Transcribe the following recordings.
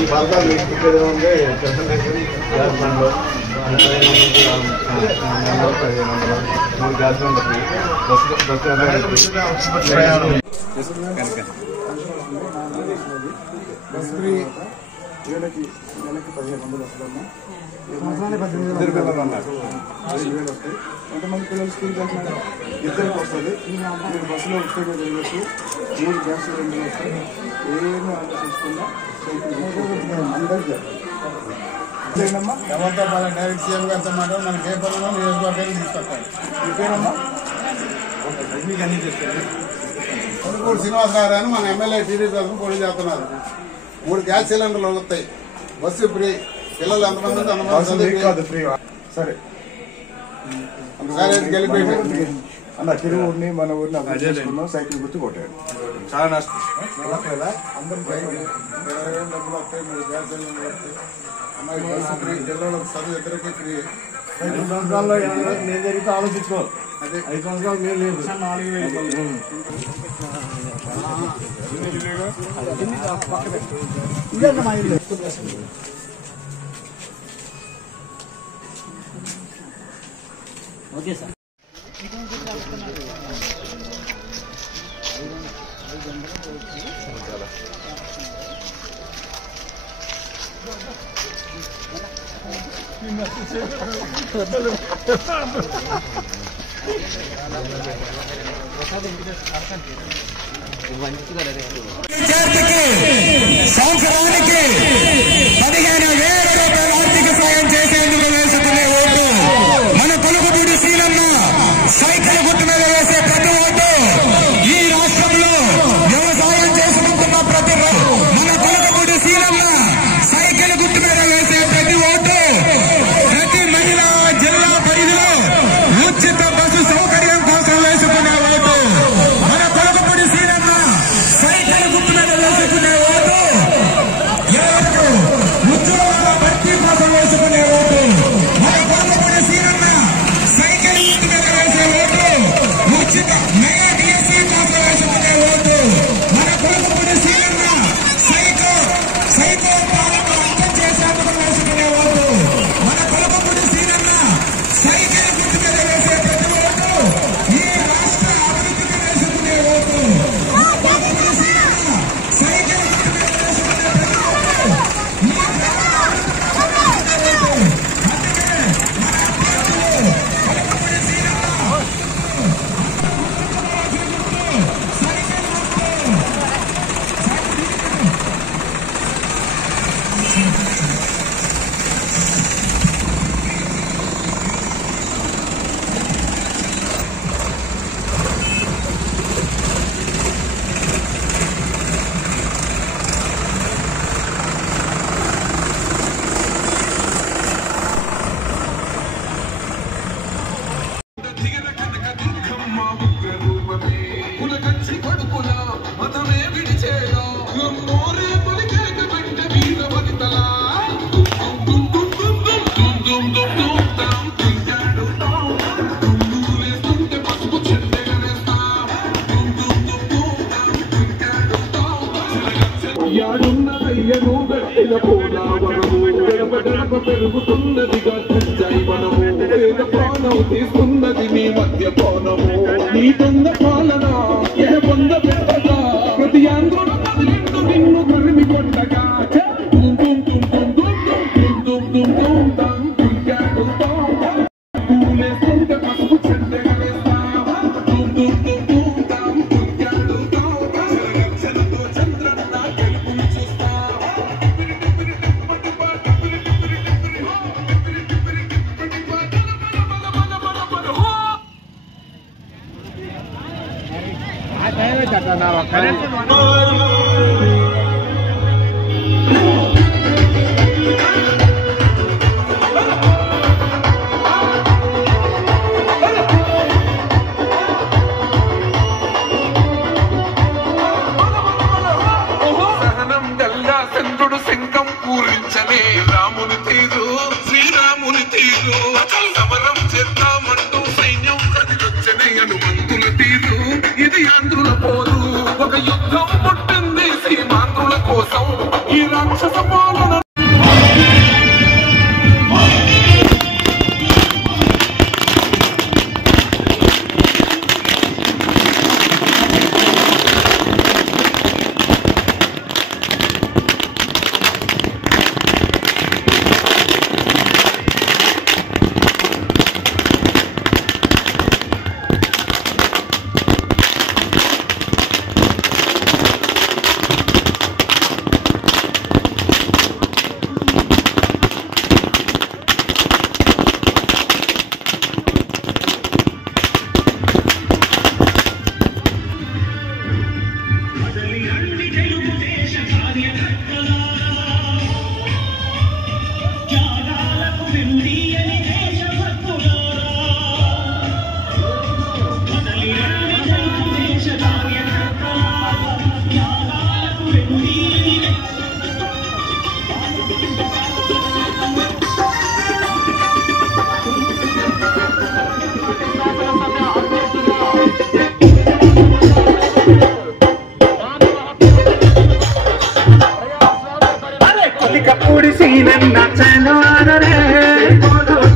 ఈ పథకాలు ఇక్కడ ఉంది గ్యాస్ బండ్లు 1500 గ్యాస్ బండ్లు బస్ ఫ్రీ నెలకి 1500 వస్తుందమ్మా. సంవత్సరానికి 18,000 అన్నారు. 5,000 వస్తాయి. కొంతమంది పిల్లలు స్కూల్కి వెళ్తున్నారు, ఇద్దరికి వస్తుంది. మీరు బస్సులో ఉచితంగా వెళ్ళవచ్చు. 3 గ్యాస్ సిలిండర్లు వస్తాయి. ఏమీ ఆలోచించకుండా అందరికీ ఎవరితో బాగా డైరెక్ట్ సీఎం గారితో మాట్లాడి మనకి ఏ పనులు నియోజకవర్గాన్ని తీసుకొస్తాం. మీ పేరమ్మా? మీకు అన్ని చెప్తారు. కొనుగోలు శ్రీనివాసరావు అని మన ఎమ్మెల్యే టీడీపీ తరఫున పోటీ చేస్తున్నారు. 3 గ్యాస్ సిలిండర్లు వస్తాయి. Bus free. పిల్లలు ఎంతమంది అంతమంది సరే గెలిపేయండి అన్న. తిరుగు ఊరిని మన ఊరిని అభివృద్ధి సైకిల్ గుర్తు కొట్టాడు. చాలా నష్టం. అందరూ డబ్బులు వస్తాయి. 3 గ్యాస్ సిలిండర్లు వస్తాయి. అమ్మాయి బస్సు ఫ్రీ. పిల్లలకు చదువు ఇద్దరికి ఫ్రీ. 5 సంవత్సరాల్లో నేను జరిగితే ఆలోచించుకోవాలి. అదే 5 సంవత్సరాలు నేను లేదు. 4,000 ఓకే సార్. సంవత్సరానికి 15,000 రూపాయల ఆర్థిక సాయం చేసేందుకు వేసుకునే ఓటు మన కొలుగుపూడి సీనన్న సైకిల్ గుర్తు మీద వేసే ప్రతి ఓటు ఈ రాష్ట్రంలో వ్యవసాయం చేసుకుంటున్న ప్రతి మన కొలుగుపూడి సీనన్న సైకిల్ గుర్తు మీద వేసే ప్రతి ఓటు ప్రతి మహిళా జిల్లా పరిధిలో ఉచిత బస్సు సౌకర్యం కోసం వేసుకునే ఓటు మన కొలుగుపూడి సీనన్న సైకిల్ గుర్తు మీద వేసుకునే ఓటు ఉద్యోగాల భర్తీ కోసం వేసుకునే ఓటు మన కొలుగుపూడి సీనన్న సైకిల్ గుర్తు మీద వేసే ఓటు ఉచిత మెగా డిఎస్సీ కోసం వేసుకునే ఓటు మన కొలుగుపూడి సీనన్న సైకో పాలన అంతం చేసేందుకు వేసుకునే ఓటు మన కొలుగుపూడి సీనన్న సైకిల్ గుర్తు మీద వేసే ప్రతి ఓటు ఈ రాష్ట్ర అభివృద్ధికి వేసుకునే ఓటు మన కొలుగుపూడి సీనన్న సైకిల్ గుర్తు మీద వేసుకునే ప్రతి ఓటు ఈ అందుకే మన అభ్యర్థులు కొలుగుపూడి సీనన్న యాడున్నదయ్యను గట్టిన పోలావరము గడప గడప పెరుగుతున్నదిగా జైవనము పేద ప్రాణం తీస్తున్నది మీ మధ్య పానము నీ దొంగ పాలన ఏ పొంద పెట్టగా ప్రతి ఆందోళన నిన్ను కరిమి కొట్టగా పూలేస్తుంటే పసుపు చెందగలేస్తా రాముని తీరు శ్రీరాముని తీరు సమరం చేద్దామంటూ సైన్యం కదిలొచ్చనే హనుమంతుల తీరు ఇది ఆంధ్రుల పోరు ఒక యుద్ధం పుట్టింది కోసం ఈ రాక్షస పాలన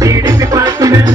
टीडीपी पार्टी में